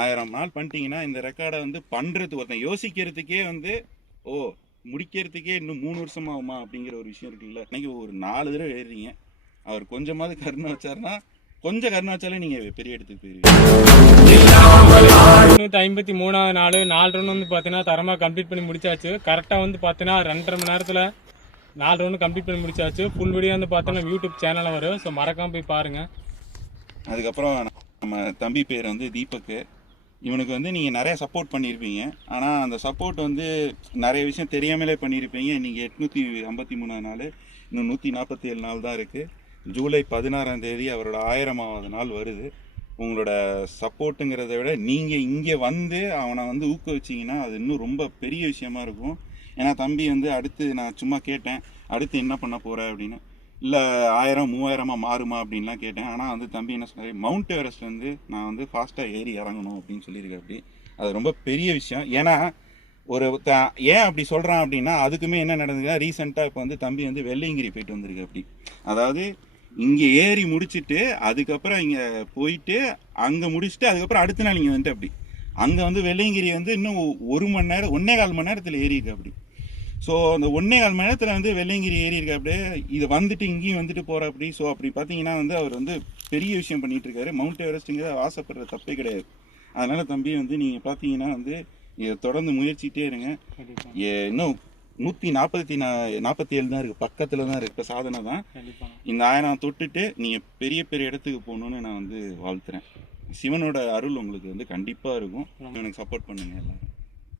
1000 நாள் பண்ணிட்டீங்கன்னா இந்த ரெக்கார்டை வந்து பண்ணுறது ஒருத்தன் யோசிக்கிறதுக்கே வந்து ஓ முடிக்கிறதுக்கே இன்னும் 3 வருஷம் ஆகுமா அப்படிங்கிற ஒரு விஷயம் இருக்குல்ல. இன்னைக்கு ஒரு 4 தடவை ஏறுறீங்க. அவர் கொஞ்சமாவது கருணை வச்சாருன்னா, கொஞ்சம் கருணை வச்சாலே நீங்கள் பெரிய இடத்துக்கு போயிருவீங்க. 53வது நாள் 4 ரன் வந்து பார்த்தீங்கன்னா தரமாக கம்ப்ளீட் பண்ணி முடிச்சாச்சு. கரெக்டாக வந்து பார்த்தீங்கன்னா 2.5 மணி நேரத்தில் 4 ரன் கம்ப்ளீட் பண்ணி முடிச்சாச்சு. ஃபுல் வீடியோ வந்து பார்த்தீங்கன்னா யூடியூப் சேனலில் வரும். ஸோ மறக்காமல் போய் பாருங்கள். அதுக்கப்புறம் நம்ம தம்பி பேர் வந்து தீபக்கு. இவனுக்கு வந்து நீங்கள் நிறைய சப்போர்ட் பண்ணியிருப்பீங்க. ஆனால் அந்த சப்போர்ட் வந்து நிறைய விஷயம் தெரியாமலே பண்ணியிருப்பீங்க. இன்றைக்கி 853 நாள், இன்னும் 147 நாள் தான் இருக்குது. ஜூலை 16ஆம் தேதி அவரோட 1000வது நாள் வருது. உங்களோட சப்போர்ட்டுங்கிறத விட நீங்கள் இங்கே வந்து அவனை வந்து ஊக்குவிச்சிங்கன்னா அது இன்னும் ரொம்ப பெரிய விஷயமா இருக்கும். ஏன்னா தம்பி வந்து அடுத்து நான் சும்மா கேட்டேன், அடுத்து என்ன பண்ண போகிற அப்படின்னு. இல்லை 1000 3000 மாறுமா அப்படின்லாம் கேட்டேன். ஆனால் வந்து தம்பி என்ன சொன்னார், மவுண்ட் எவரெஸ்ட் வந்து நான் வந்து ஃபாஸ்ட்டாக ஏறி இறங்கணும் அப்படின்னு சொல்லியிருக்கேன். அப்படி அது ரொம்ப பெரிய விஷயம். ஏன்னா ஏன் அப்படி சொல்கிறான் அப்படின்னா, அதுக்குமே என்ன நடந்ததுன்னா ரீசெண்டாக இப்போ வந்து தம்பி வந்து வெள்ளையங்கிரி போயிட்டு வந்திருக்கு. அப்படி அதாவது இங்கே ஏறி முடிச்சுட்டு அதுக்கப்புறம் இங்கே போயிட்டு அங்கே முடிச்சுட்டு அதுக்கப்புறம் அடுத்த நாள் இங்கே வந்துட்டு அப்படி அங்கே வந்து வெள்ளையங்கிரி வந்து இன்னும் 1 மணி நேரம் 1.25 மணி நேரத்தில் ஏறி இருக்கு. அப்படி ஸோ அந்த 1.25 மணி நேரத்தில் வந்து வெள்ளையங்கிரி ஏறி இருக்கு. அப்படியே இது வந்துட்டு இங்கேயும் வந்துட்டு போகிற அப்படி. ஸோ அப்படி பார்த்தீங்கன்னா வந்து அவர் வந்து பெரிய விஷயம் பண்ணிட்டு இருக்காரு. மவுண்ட் எவரெஸ்ட்டுங்கிறத ஆசைப்படுற தப்பே கிடையாது. அதனால தம்பி வந்து நீங்கள் பார்த்தீங்கன்னா வந்து இதை தொடர்ந்து முயற்சிட்டே இருங்க. இன்னும் 147 தான் இருக்குது, பக்கத்தில் தான் இருக்குது. இப்போ சாதனை தான். இந்த 1000 தொட்டுட்டு நீங்கள் பெரிய பெரிய இடத்துக்கு போகணுன்னு நான் வந்து வாழ்த்துறேன். சிவனோட அருள் உங்களுக்கு வந்து கண்டிப்பாக இருக்கும். எனக்கு சப்போர்ட் பண்ணுங்கள் எல்லாரும்.